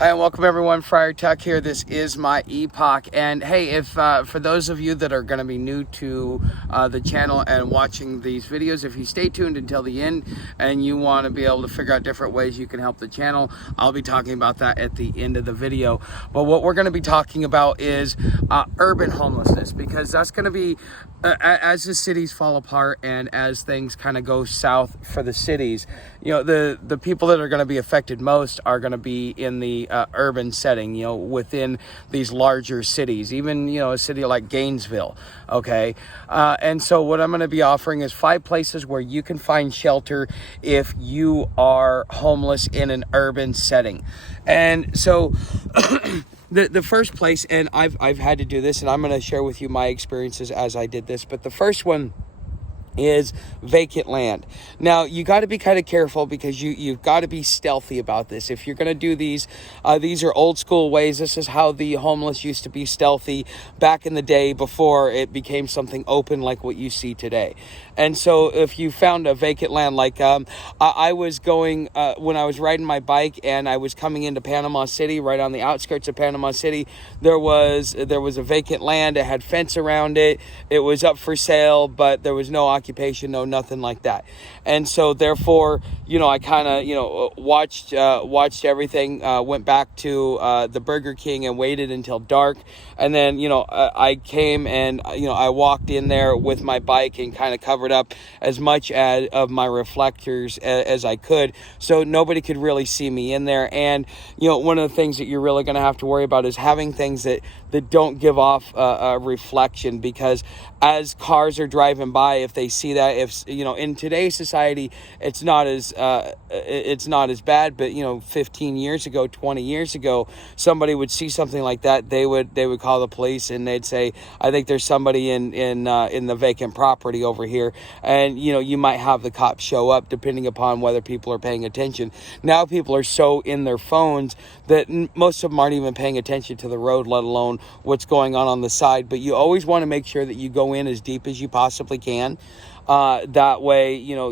Hi and welcome everyone, Friar Tuck here. This is my epoch, and hey, if for those of you that are going to be new to the channel and watching these videos, if you stay tuned until the end and you want to be able to figure out different ways you can help the channel, I'll be talking about that at the end of the video. But what we're going to be talking about is urban homelessness, because that's going to be as the cities fall apart and as things kind of go south for the cities, you know, the people that are going to be affected most are going to be in the urban setting, you know, within these larger cities, even, you know, a city like Gainesville. Okay. And so what I'm going to be offering is 5 places where you can find shelter if you are homeless in an urban setting. And so The first place, and I've had to do this, and I'm going to share with you my experiences as I did this, but the first one is vacant land. Now, you got to be kind of careful because you've got to be stealthy about this. If you're going to do these are old school ways. This is how the homeless used to be stealthy back in the day before it became something open like what you see today. And so if you found a vacant land, like I was going, when I was riding my bike and I was coming into Panama City, right on the outskirts of Panama City, there was a vacant land. It had fence around it. It was up for sale, but there was no occupation, no nothing like that. And so therefore, you know, I kind of, you know, watched everything, went back to the Burger King and waited until dark. And then, you know, I came and, you know, I walked in there with my bike and kind of covered up as much of my reflectors as I could, so nobody could really see me in there. And, you know, one of the things that you're really going to have to worry about is having things that don't give off a reflection, because as cars are driving by, if they see that, if, you know, in today's society, it's not as bad, but, you know, 15 years ago, 20 years ago, somebody would see something like that, they would call the police and they'd say, I think there's somebody in the vacant property over here. And, you know, you might have the cops show up depending upon whether people are paying attention. Now people are so in their phones that most of them aren't even paying attention to the road, let alone what's going on the side. But you always want to make sure that you go in as deep as you possibly can. That way, you know,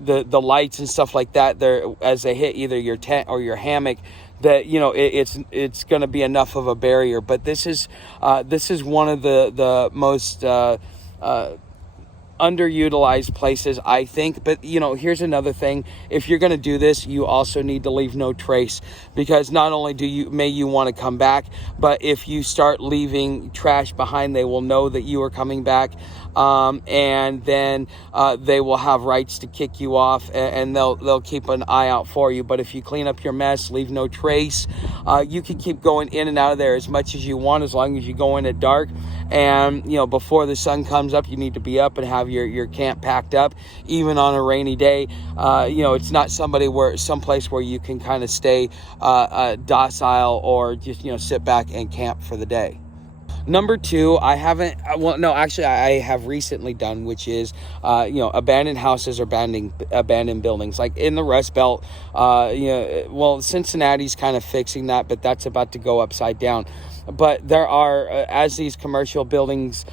the lights and stuff like that, there, as they hit either your tent or your hammock, that, you know, it's going to be enough of a barrier. But this is one of the most underutilized places, I think. But, you know, here's another thing. If you're going to do this, you also need to leave no trace, because not only may you want to come back, but if you start leaving trash behind, they will know that you are coming back. And then they will have rights to kick you off, and they'll keep an eye out for you. But if you clean up your mess, leave no trace, you can keep going in and out of there as much as you want, as long as you go in at dark. And, you know, before the sun comes up, you need to be up and have your camp packed up, even on a rainy day. You know, it's not someplace where you can kind of stay docile or just, you know, sit back and camp for the day. Number 2, I have recently done, which is, you know, abandoned houses or abandoned buildings, like in the Rust Belt. You know, well, Cincinnati's kind of fixing that, but that's about to go upside down. But there are, as these commercial buildings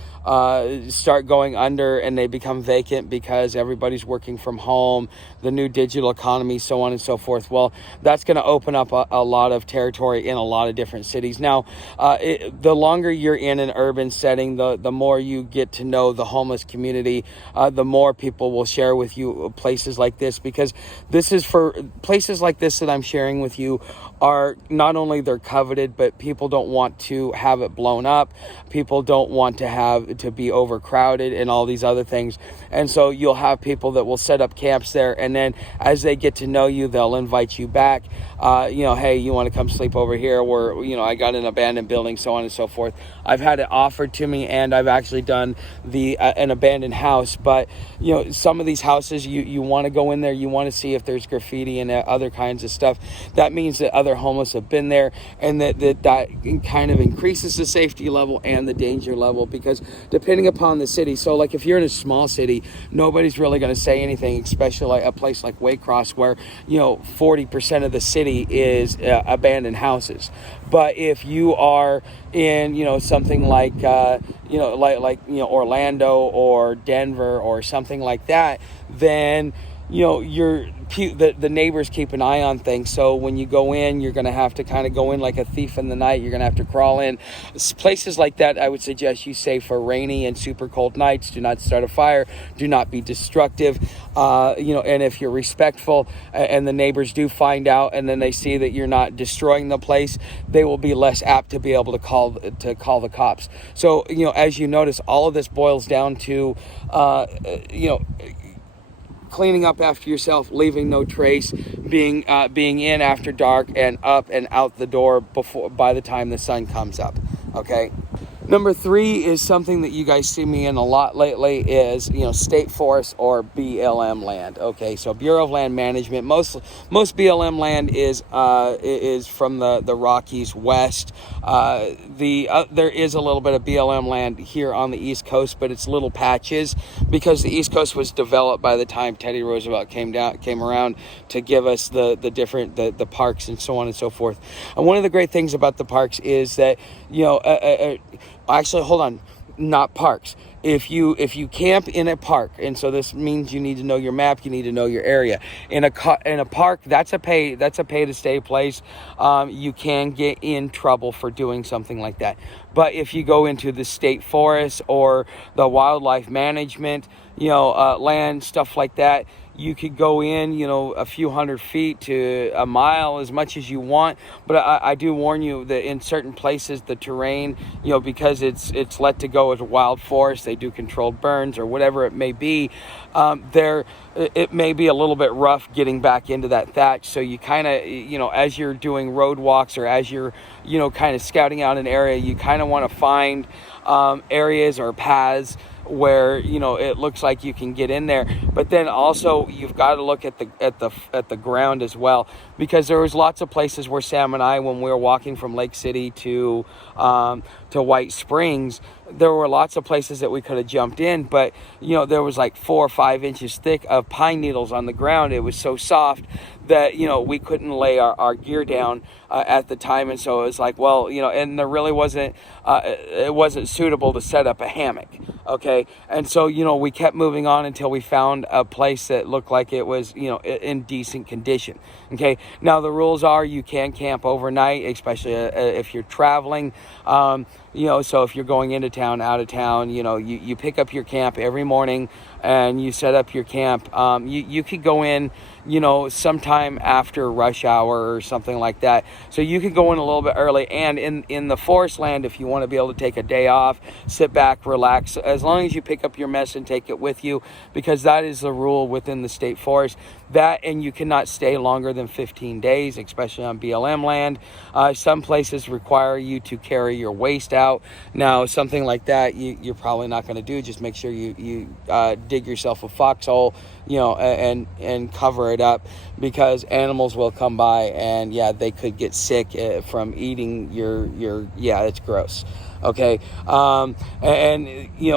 start going under and they become vacant because everybody's working from home, the new digital economy, so on and so forth. Well, that's going to open up a lot of territory in a lot of different cities. Now, the longer you're in an urban setting, the more you get to know the homeless community, the more people will share with you places like this, because this is for places like this that I'm sharing with you are not only they're coveted, but people don't want to have it blown up. People don't want to be overcrowded and all these other things. And so you'll have people that will set up camps there, and then as they get to know you, they'll invite you back. You know, hey, you want to come sleep over here? Or, you know, I got an abandoned building, so on and so forth. I've had it offered to me, and I've actually done an abandoned house. But, you know, some of these houses, you want to go in there, you want to see if there's graffiti and other kinds of stuff. That means that other homeless have been there, and that kind of increases the safety level and the danger level, because depending upon the city, so like if you're in a small city, nobody's really going to say anything, especially like a place like Waycross, where, you know, 40% of the city is abandoned houses. But if you are in, you know, something like you know, Orlando or Denver or something like that, then the neighbors keep an eye on things. So when you go in, you're going to have to kind of go in like a thief in the night. You're going to have to crawl in. Places like that, I would suggest you say for rainy and super cold nights. Do not start a fire. Do not be destructive. And if you're respectful and the neighbors do find out and then they see that you're not destroying the place, they will be less apt to be able to call the cops. So, as you notice, all of this boils down to, cleaning up after yourself, leaving no trace, being in after dark and up and out the door by the time the sun comes up. Okay. Number 3 is something that you guys see me in a lot lately is, state forest or BLM land. Okay, so Bureau of Land Management. Most BLM land is from the Rockies west. There is a little bit of BLM land here on the East Coast, but it's little patches because the East Coast was developed by the time Teddy Roosevelt came around to give us the different the parks and so on and so forth. And one of the great things about the parks is that actually, hold on, not parks. If you camp in a park, and so this means you need to know your map, you need to know your area. In a park, that's a pay to stay place. You can get in trouble for doing something like that. But if you go into the state forest or the wildlife management, land, stuff like that, you could go in, a few hundred feet to a mile, as much as you want. But I do warn you that in certain places, the terrain, because it's let to go as a wild forest, they do controlled burns or whatever it may be. It may be a little bit rough getting back into that thatch. So you kind of, as you're doing road walks or as you're, kind of scouting out an area, you kind of want to find areas or paths where it looks like you can get in there. But then also you've got to look at the ground as well, because there was lots of places where Sam and I, when we were walking from Lake City to White Springs, there were lots of places that we could have jumped in, but there was like 4 or 5 inches thick of pine needles on the ground. It was so soft that we couldn't lay our gear down at the time, and so it was like, well, and there really wasn't it wasn't suitable to set up a hammock. Okay, and so we kept moving on until we found a place that looked like it was in decent condition. Okay, now the rules are you can camp overnight, especially if you're traveling. So if you're going into town, out of town, you pick up your camp every morning and you set up your camp. You could go in, sometime after rush hour or something like that. So you could go in a little bit early. And in the forest land, if you want to be able to take a day off, sit back, relax, as long as you pick up your mess and take it with you, because that is the rule within the state forest. That, and you cannot stay longer than 15 days, especially on BLM land. Some places require you to carry your waste out. Now, something like that, you're probably not going to do. Just make sure you dig yourself a foxhole, and cover it up, because animals will come by and they could get sick from eating your it's gross. Okay.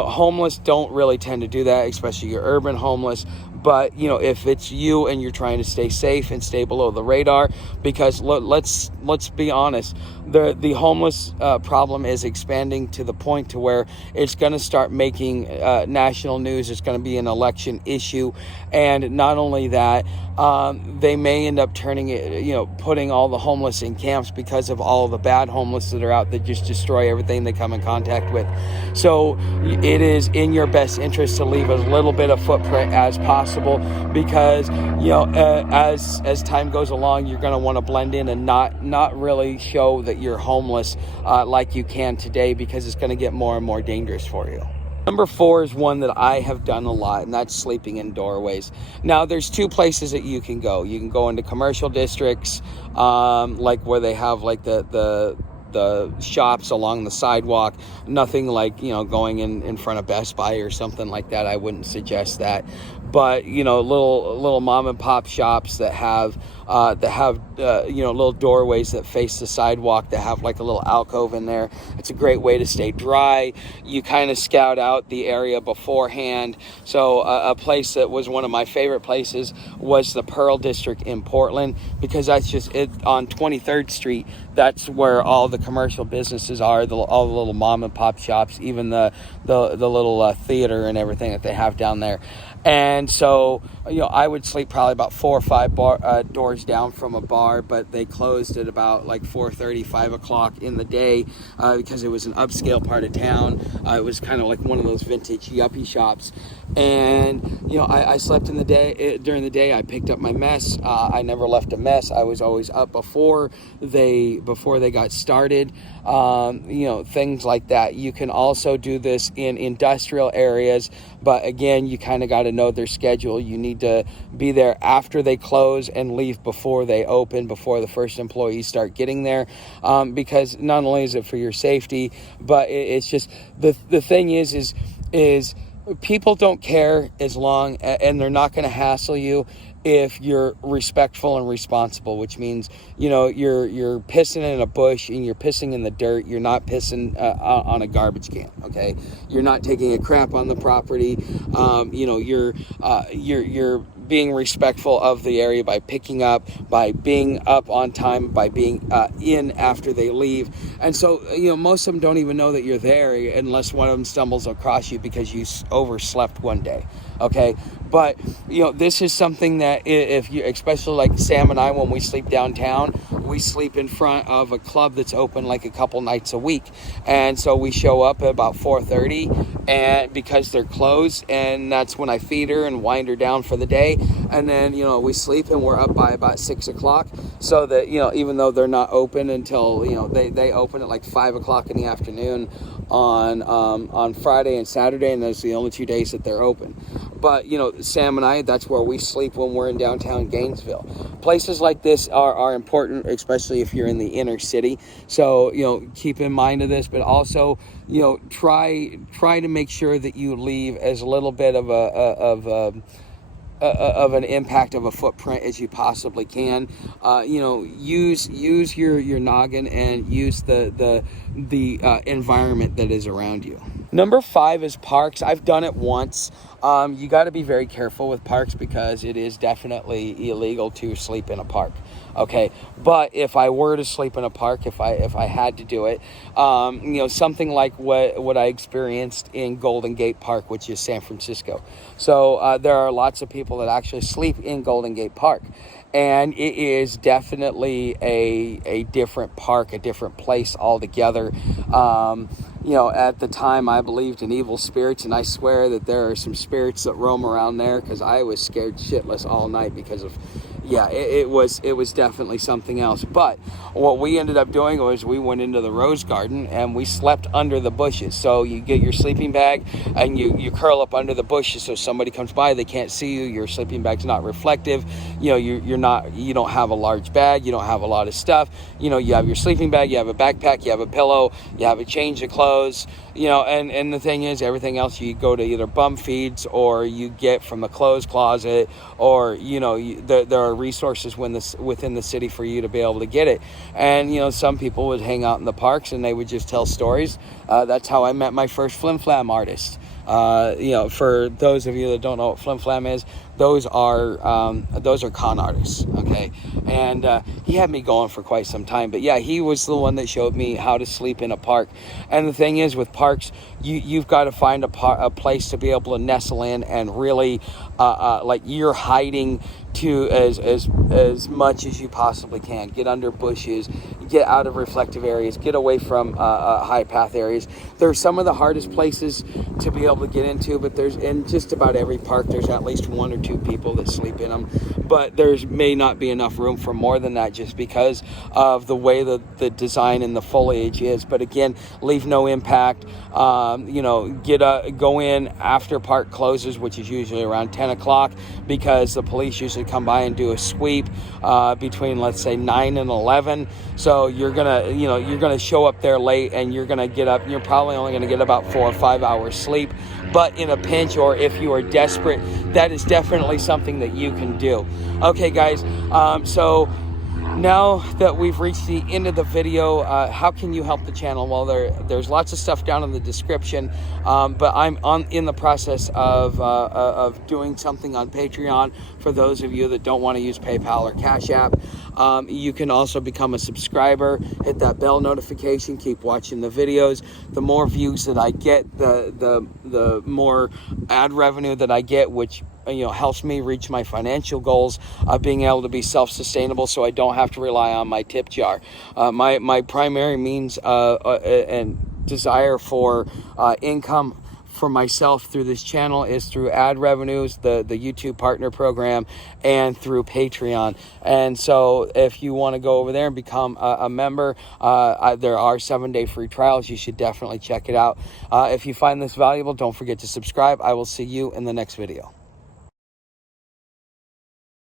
Homeless don't really tend to do that, especially your urban homeless. But, if it's you and you're trying to stay safe and stay below the radar, because let's be honest, the homeless problem is expanding to the point to where it's going to start making national news. It's going to be an election issue. And not only that, they may end up turning it, putting all the homeless in camps because of all the bad homeless that are out that just destroy everything they come in contact with. So it is in your best interest to leave as little bit of footprint as possible, because as time goes along, you're going to want to blend in and not really show that you're homeless like you can today, because it's going to get more and more dangerous for you. Number 4 is one that I have done a lot, and that's sleeping in doorways. Now, there's 2 places that you can go. You can go into commercial districts, like where they have like the shops along the sidewalk. Nothing like going in front of Best Buy or something like that. I wouldn't suggest that. But little mom and pop shops that have little doorways that face the sidewalk, that have like a little alcove in there. It's a great way to stay dry. You kind of scout out the area beforehand. So a place that was one of my favorite places was the Pearl District in Portland, because that's just it on 23rd Street. That's where all the commercial businesses are, all the little mom and pop shops, even the little theater and everything that they have down there. And so I would sleep probably about 4 or 5 doors down from a bar, but they closed at about like 4:30, 5 o'clock in the day because it was an upscale part of town. It was kind of like one of those vintage yuppie shops. And I slept in the day. During the day, I picked up my mess. I never left a mess. I was always up before they got started. Things like that. You can also do this in industrial areas, but again, you kind of got to know their schedule. You need to be there after they close and leave before they open, before the first employees start getting there, because not only is it for your safety, but it's just the thing is people don't care as long, and they're not going to hassle you if you're respectful and responsible, which means, you're pissing in a bush and you're pissing in the dirt. You're not pissing on a garbage can. Okay. You're not taking a crap on the property. You're being respectful of the area by picking up, by being up on time, by being in after they leave. And so, most of them don't even know that you're there unless one of them stumbles across you because you overslept one day. Okay. But, this is something that if you, especially like Sam and I, when we sleep downtown, we sleep in front of a club that's open like a couple nights a week. And so we show up at about 4:30 and because they're closed, and that's when I feed her and wind her down for the day. And then, we sleep and we're up by about 6 o'clock so that, even though they're not open until, they open at like 5 o'clock in the afternoon on Friday and Saturday, and those are the only 2 days that they're open. But, Sam and I, that's where we sleep when we're in downtown Gainesville. Places like this are important, especially if you're in the inner city. So, keep in mind of this, but also, try to make sure that you leave as little bit of an impact of a footprint as you possibly can. Use your noggin and use the environment that is around you. Number 5 is parks. I've done it once. You got to be very careful with parks because it is definitely illegal to sleep in a park. Okay, but if I were to sleep in a park, if I had to do it, something like what I experienced in Golden Gate Park, which is San Francisco. So there are lots of people that actually sleep in Golden Gate Park. And it is definitely a different park, a different place altogether. At the time I believed in evil spirits, and I swear that there are some spirits that roam around there because I was scared shitless all night because of, it was definitely something else. But what we ended up doing was we went into the rose garden and we slept under the bushes. So you get your sleeping bag and you curl up under the bushes so somebody comes by, they can't see you, your sleeping bag's not reflective, you don't have a large bag, you don't have a lot of stuff, you have your sleeping bag, you have a backpack, you have a pillow, you have a change of clothes, and the thing is, everything else you go to either bum feeds or you get from the clothes closet, or there are resources within the city for you to be able to get it. And some people would hang out in the parks and they would just tell stories. That's how I met my first flim flam artist. For those of you that don't know what flim flam is, those are con artists. Okay, and he had me going for quite some time. But yeah, he was the one that showed me how to sleep in a park. And the thing is, with parks, you've got to find a place to be able to nestle in and really like you're hiding to as much as you possibly can. Get under bushes, get out of reflective areas, get away from high path areas. They're some of the hardest places to be able to get into, but in just about every park there's at least 1 or 2 people that sleep in them. But there may not be enough room for more than that just because of the way the design and the foliage is. But again, leave no impact. Go in after park closes, which is usually around 10 o'clock, because the police usually come by and do a sweep between, let's say, 9 and 11. So you're gonna show up there late, and you're gonna get up. You're probably only gonna get about 4 or 5 hours sleep. But in a pinch, or if you are desperate, that is definitely something that you can do. Okay, guys. So now that we've reached the end of the video, how can you help the channel? Well, there's lots of stuff down in the description, but I'm in the process of doing something on Patreon for those of you that don't want to use PayPal or Cash App. You can also become a subscriber, hit that bell notification, keep watching the videos. The more views that I get, the more ad revenue that I get, which helps me reach my financial goals of being able to be self-sustainable, so I don't have to rely on my tip jar. My primary means and desire for income for myself through this channel is through ad revenues, the YouTube partner program, and through Patreon. And so if you want to go over there and become a member, there are 7-day free trials. You should definitely check it out. If you find this valuable, don't forget to subscribe. I will see you in the next video.